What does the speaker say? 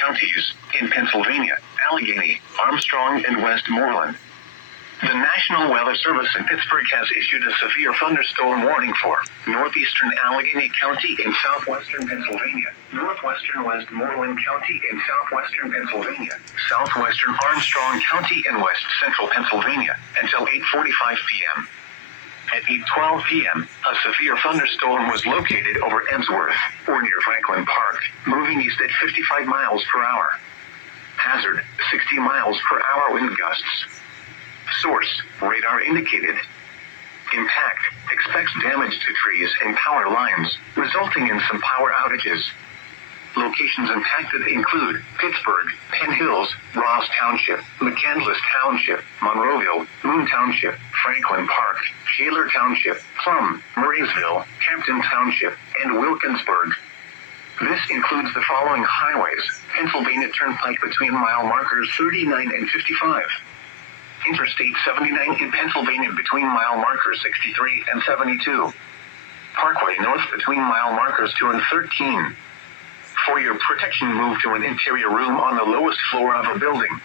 counties in Pennsylvania, Allegheny, Armstrong, and Westmoreland. The National Weather Service in Pittsburgh has issued a severe thunderstorm warning for northeastern Allegheny County in southwestern Pennsylvania, northwestern Westmoreland County in southwestern Pennsylvania, southwestern Armstrong County and west central Pennsylvania until 8:45 p.m. At 8:12 p.m., a severe thunderstorm was located over Emsworth, or near Franklin Park, moving east at 55 miles per hour. Hazard, 60 miles per hour wind gusts. Source, radar indicated. Impact, expects damage to trees and power lines, resulting in some power outages. Locations impacted include Pittsburgh, Penn Hills, Ross Township, McCandless Township, Monroeville, Moon Township, Franklin Park, Shaler Township, Plum, Murraysville, Hampton Township, and Wilkinsburg. This includes the following highways: Pennsylvania Turnpike between mile markers 39 and 55. Interstate 79 in Pennsylvania between mile markers 63 and 72. Parkway North between mile markers 2 and 13. For your protection, move to an interior room on the lowest floor of a building.